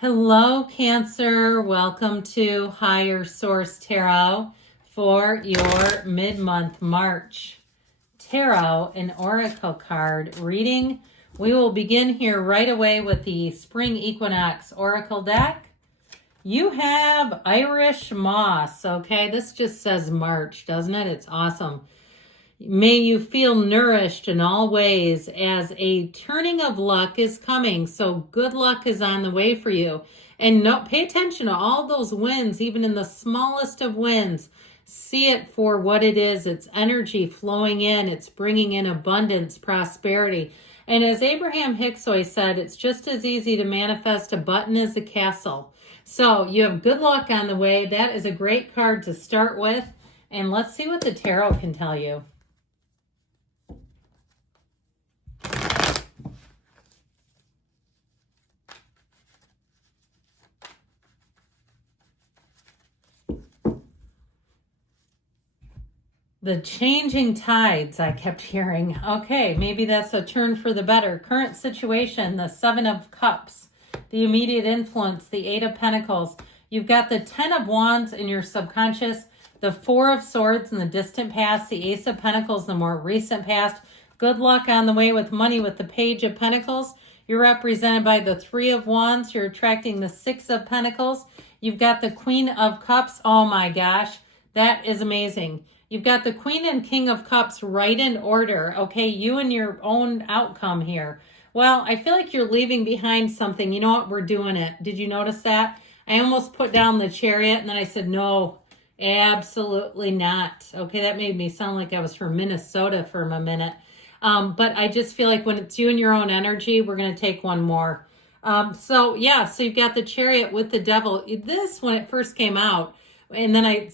Hello, Cancer. Welcome to Higher Source Tarot for your mid-month March Tarot and Oracle card reading. We will begin here right away with the Spring Equinox Oracle deck. You have Irish Moss, okay? This just says March, doesn't it? It's awesome. May you feel nourished in all ways as a turning of luck is coming. So good luck is on the way for you. And pay attention to all those wins, even in the smallest of wins. See it for what it is. It's energy flowing in. It's bringing in abundance, prosperity. And as Abraham Hicks always said, it's just as easy to manifest a button as a castle. So you have good luck on the way. That is a great card to start with. And let's see what the tarot can tell you. The changing tides, I kept hearing. Okay, maybe that's a turn for the better. Current situation, the Seven of Cups, the immediate influence, the Eight of Pentacles. You've got the Ten of Wands in your subconscious, the Four of Swords in the distant past, the Ace of Pentacles, the more recent past. Good luck on the way with money with the Page of Pentacles. You're represented by the Three of Wands. You're attracting the Six of Pentacles. You've got the Queen of Cups. Oh my gosh, that is amazing. You've got the Queen and King of Cups right in order. Okay, you and your own outcome here. Well, I feel like you're leaving behind something. You know what? We're doing it. Did you notice that? I almost put down the Chariot and then I said, no, absolutely not. Okay, that made me sound like I was from Minnesota for a minute. But I just feel like when it's you and your own energy, we're going to take one more. So you've got the Chariot with the Devil. This, when it first came out, and then I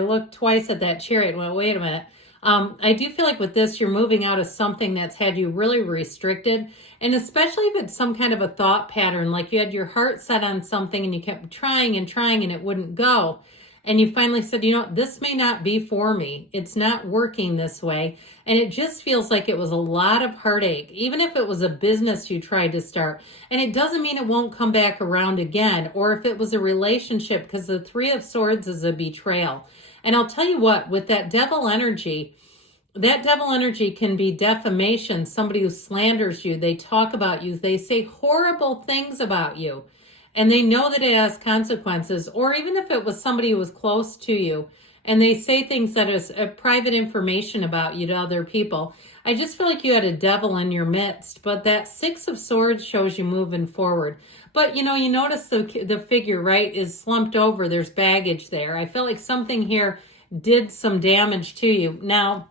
looked twice at that Chariot and went, wait a minute. I do feel like with this, you're moving out of something that's had you really restricted. And especially if it's some kind of a thought pattern, like you had your heart set on something and you kept trying and it wouldn't go. And you finally said, this may not be for me. It's not working this way. And it just feels like it was a lot of heartache, even if it was a business you tried to start. And it doesn't mean it won't come back around again. Or if it was a relationship, because the Three of Swords is a betrayal. And I'll tell you what, with that devil energy can be defamation, somebody who slanders you. They talk about you. They say horrible things about you. And they know that it has consequences, or even if it was somebody who was close to you, and they say things that is private information about you to other people. I just feel like you had a devil in your midst, but that Six of Swords shows you moving forward. But, you notice the figure, right, is slumped over. There's baggage there. I felt like something here did some damage to you. Now,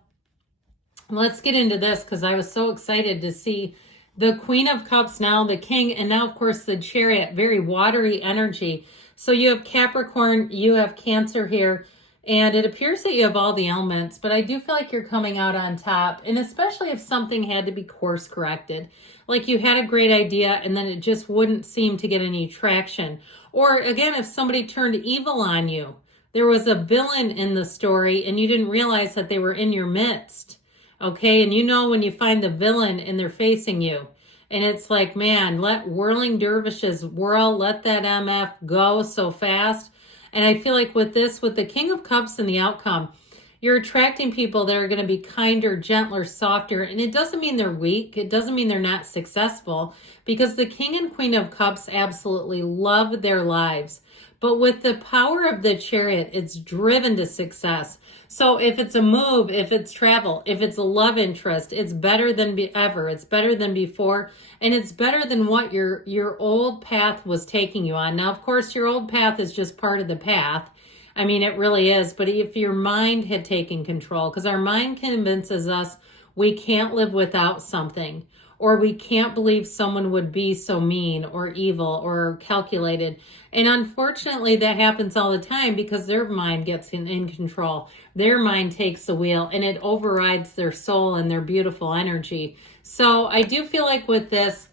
let's get into this because I was so excited to see the Queen of Cups, now the King, and now, of course, the Chariot, very watery energy. So you have Capricorn, you have Cancer here, and it appears that you have all the elements, but I do feel like you're coming out on top, and especially if something had to be course corrected. Like you had a great idea, and then it just wouldn't seem to get any traction. Or, again, if somebody turned evil on you, there was a villain in the story, and you didn't realize that they were in your midst. Okay, and when you find the villain and they're facing you, and it's like, man, let whirling dervishes whirl, let that MF go so fast. And I feel like with the King of Cups and the outcome, you're attracting people that are going to be kinder, gentler, softer. And it doesn't mean they're weak. It doesn't mean they're not successful, because the King and Queen of Cups absolutely love their lives. But with the power of the Chariot, it's driven to success. So if it's a move, if it's travel, if it's a love interest, it's better than ever. It's better than before. And it's better than what your old path was taking you on. Now, of course, your old path is just part of the path. I mean, it really is. But if your mind had taken control, because our mind convinces us we can't live without something, or we can't believe someone would be so mean or evil or calculated. And unfortunately, that happens all the time because their mind gets in control. Their mind takes the wheel and it overrides their soul and their beautiful energy. So I do feel like with this,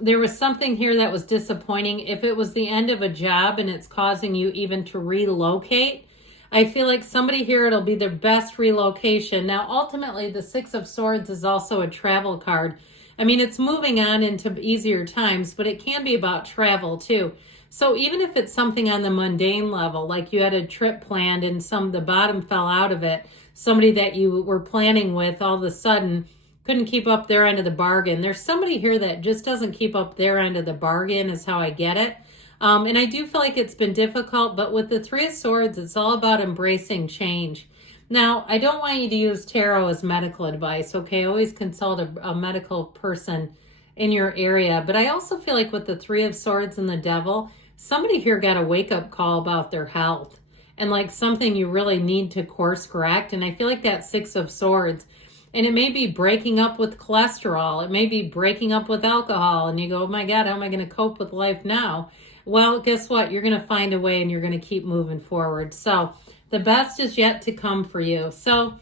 there was something here that was disappointing. If it was the end of a job and it's causing you even to relocate, I feel like somebody here, it'll be their best relocation. Now, ultimately, the Six of Swords is also a travel card. I mean, it's moving on into easier times, but it can be about travel too. So even if it's something on the mundane level, like you had a trip planned and the bottom fell out of it, somebody that you were planning with all of a sudden couldn't keep up their end of the bargain. There's somebody here that just doesn't keep up their end of the bargain, is how I get it. And I do feel like it's been difficult, but with the Three of Swords, it's all about embracing change. Now, I don't want you to use tarot as medical advice, okay? Always consult a medical person in your area. But I also feel like with the Three of Swords and the Devil, somebody here got a wake-up call about their health and like something you really need to course correct. And I feel like that Six of Swords, and it may be breaking up with cholesterol. It may be breaking up with alcohol. And you go, oh my God, how am I going to cope with life now? Well, guess what? You're going to find a way and you're going to keep moving forward. So the best is yet to come for you. So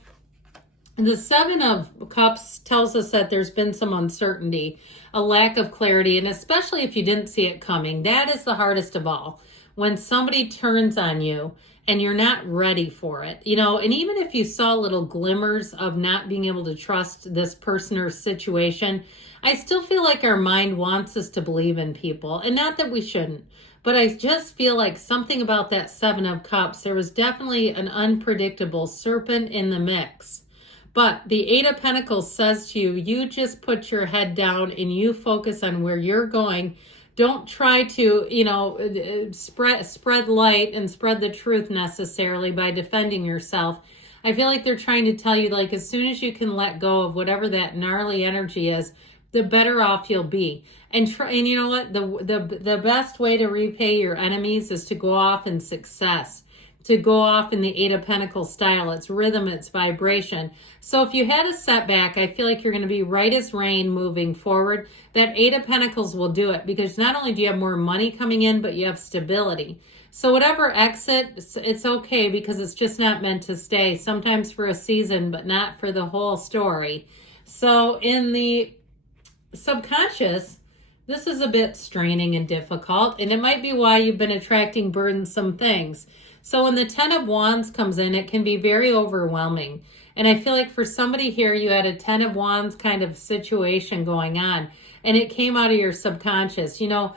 the Seven of Cups tells us that there's been some uncertainty, a lack of clarity, and especially if you didn't see it coming, that is the hardest of all. When somebody turns on you and you're not ready for it, you know, and even if you saw little glimmers of not being able to trust this person or situation, I still feel like our mind wants us to believe in people, and not that we shouldn't, but I just feel like something about that Seven of Cups, there was definitely an unpredictable serpent in the mix. But the Eight of Pentacles says to you, you just put your head down and you focus on where you're going. Don't try to, you know, spread light and spread the truth necessarily by defending yourself. I feel like they're trying to tell you, like, as soon as you can let go of whatever that gnarly energy is, the better off you'll be. And you know what? The best way to repay your enemies is to go off in success, to go off in the Eight of Pentacles style. It's rhythm, it's vibration. So if you had a setback, I feel like you're going to be right as rain moving forward. That Eight of Pentacles will do it, because not only do you have more money coming in, but you have stability. So whatever exit, it's okay, because it's just not meant to stay. Sometimes for a season, but not for the whole story. So in the subconscious, this is a bit straining and difficult, and it might be why you've been attracting burdensome things. So when the Ten of Wands comes in, it can be very overwhelming. And I feel like for somebody here, you had a Ten of Wands kind of situation going on, and it came out of your subconscious. You know,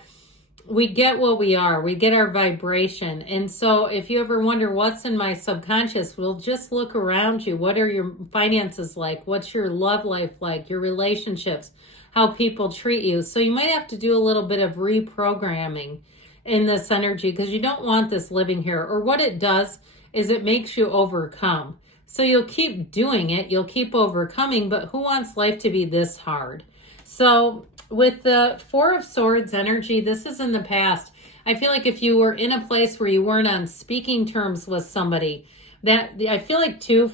we get what we are. We get our vibration. And so if you ever wonder what's in my subconscious, well, just look around you. What are your finances like? What's your love life like? Your relationships? How people treat you. So you might have to do a little bit of reprogramming in this energy, because you don't want this living here. Or what it does is it makes you overcome. So you'll keep doing it, you'll keep overcoming, but who wants life to be this hard? So with the Four of Swords energy, this is in the past. I feel like if you were in a place where you weren't on speaking terms with somebody, that I feel like too,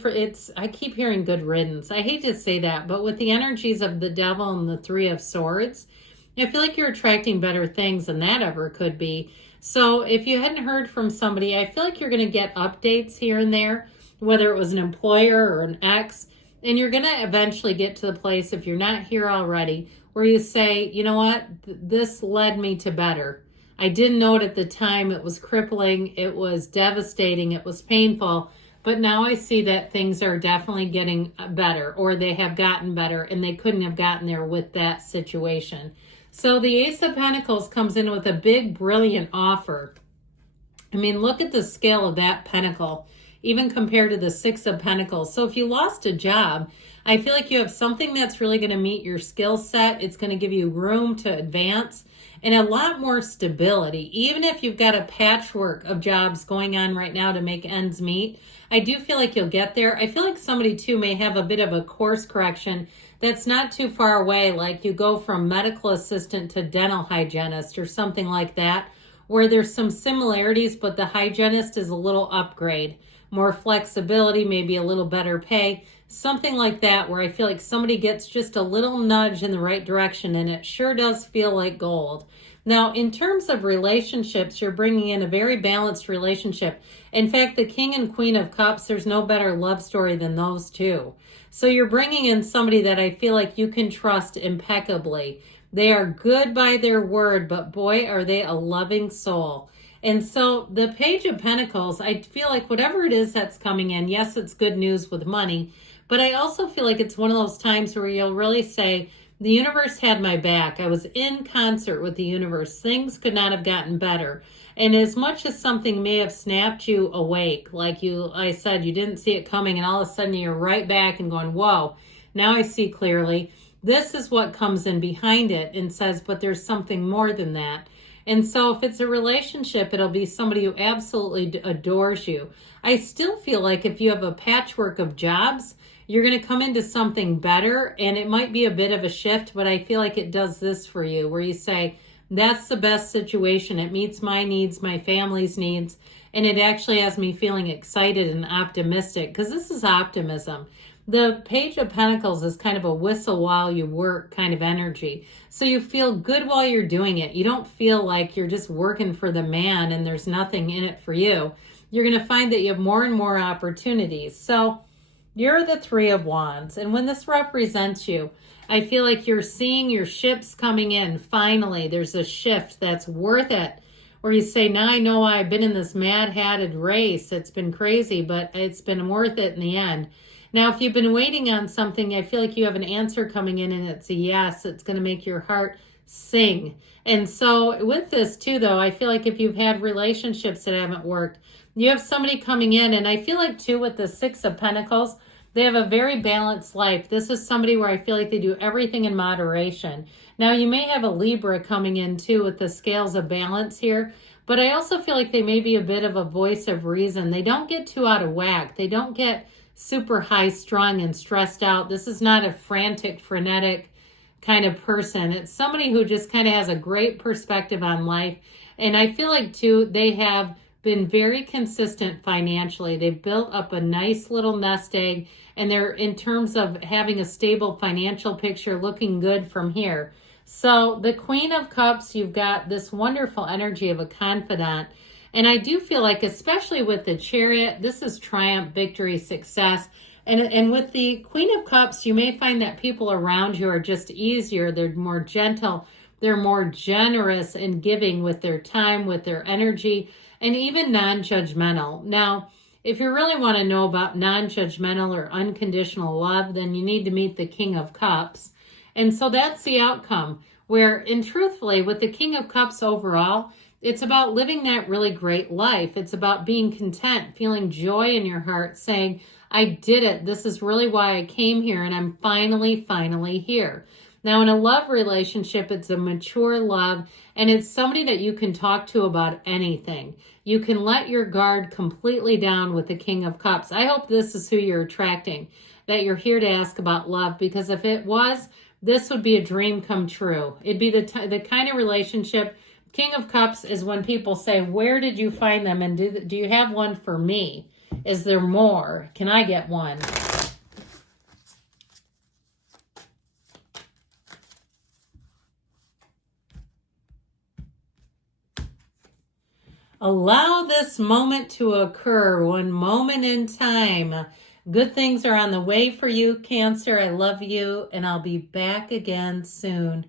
I keep hearing good riddance. I hate to say that, but with the energies of the Devil and the Three of Swords, I feel like you're attracting better things than that ever could be. So if you hadn't heard from somebody, I feel like you're going to get updates here and there, whether it was an employer or an ex, and you're going to eventually get to the place, if you're not here already, where you say, you know what, this led me to better. I didn't know it at the time. It was crippling. It was devastating. It was painful. But now I see that things are definitely getting better, or they have gotten better, and they couldn't have gotten there with that situation. So the Ace of Pentacles comes in with a big, brilliant offer. I mean, look at the scale of that pentacle, even compared to the Six of Pentacles. So if you lost a job, I feel like you have something that's really going to meet your skill set. It's going to give you room to advance and a lot more stability. Even if you've got a patchwork of jobs going on right now to make ends meet, I do feel like you'll get there. I feel like somebody too may have a bit of a course correction that's not too far away, like you go from medical assistant to dental hygienist or something like that, where there's some similarities, but the hygienist is a little upgrade, more flexibility, maybe a little better pay, something like that, where I feel like somebody gets just a little nudge in the right direction, and it sure does feel like gold. Now, in terms of relationships, you're bringing in a very balanced relationship. In fact, the King and Queen of Cups, there's no better love story than those two. So you're bringing in somebody that I feel like you can trust impeccably. They are good by their word, but boy, are they a loving soul. And so the Page of Pentacles, I feel like whatever it is that's coming in, yes, it's good news with money, but I also feel like it's one of those times where you'll really say, The universe had my back. I was in concert with the universe. Things could not have gotten better. And as much as something may have snapped you awake, like I said, you didn't see it coming, and all of a sudden you're right back and going, whoa, now I see clearly. This is what comes in behind it and says, but there's something more than that. And so if it's a relationship, it'll be somebody who absolutely adores you. I still feel like if you have a patchwork of jobs, you're going to come into something better, and it might be a bit of a shift, but I feel like it does this for you, where you say, that's the best situation. It meets my needs, my family's needs, and it actually has me feeling excited and optimistic, because this is optimism. The Page of Pentacles is kind of a whistle while you work kind of energy. So you feel good while you're doing it. You don't feel like you're just working for the man and there's nothing in it for you. You're going to find that you have more and more opportunities. So you're the Three of Wands. And when this represents you, I feel like you're seeing your ships coming in. Finally, there's a shift that's worth it. Where you say, now I know I've been in this mad-hatted race. It's been crazy, but it's been worth it in the end. Now, if you've been waiting on something, I feel like you have an answer coming in and it's a yes. It's going to make your heart sing. And so with this too, though, I feel like if you've had relationships that haven't worked, you have somebody coming in. And I feel like too with the Six of Pentacles, they have a very balanced life. This is somebody where I feel like they do everything in moderation. Now, you may have a Libra coming in too with the scales of balance here. But I also feel like they may be a bit of a voice of reason. They don't get too out of whack. They don't get super high strung and stressed out. This is not a frantic, frenetic kind of person. It's somebody who just kind of has a great perspective on life. And I feel like too, they have been very consistent financially. They've built up a nice little nest egg, and they're in terms of having a stable financial picture, looking good from here. So the Queen of Cups, you've got this wonderful energy of a confidant. And I do feel like, especially with the Chariot, this is triumph, victory, success. And with the Queen of Cups, you may find that people around you are just easier. They're more gentle. They're more generous in giving with their time, with their energy, and even non-judgmental. Now, if you really want to know about non-judgmental or unconditional love, then you need to meet the King of Cups. And so that's the outcome, where, and truthfully, with the King of Cups overall, it's about living that really great life. It's about being content, feeling joy in your heart, saying, I did it. This is really why I came here, and I'm finally here. Now, in a love relationship, it's a mature love, and it's somebody that you can talk to about anything. You can let your guard completely down with the King of Cups. I hope this is who you're attracting, that you're here to ask about love, because if it was, this would be a dream come true. It'd be the kind of relationship. King of Cups is when people say, where did you find them? And do you have one for me? Is there more? Can I get one? Allow this moment to occur, one moment in time. Good things are on the way for you, Cancer. I love you, and I'll be back again soon.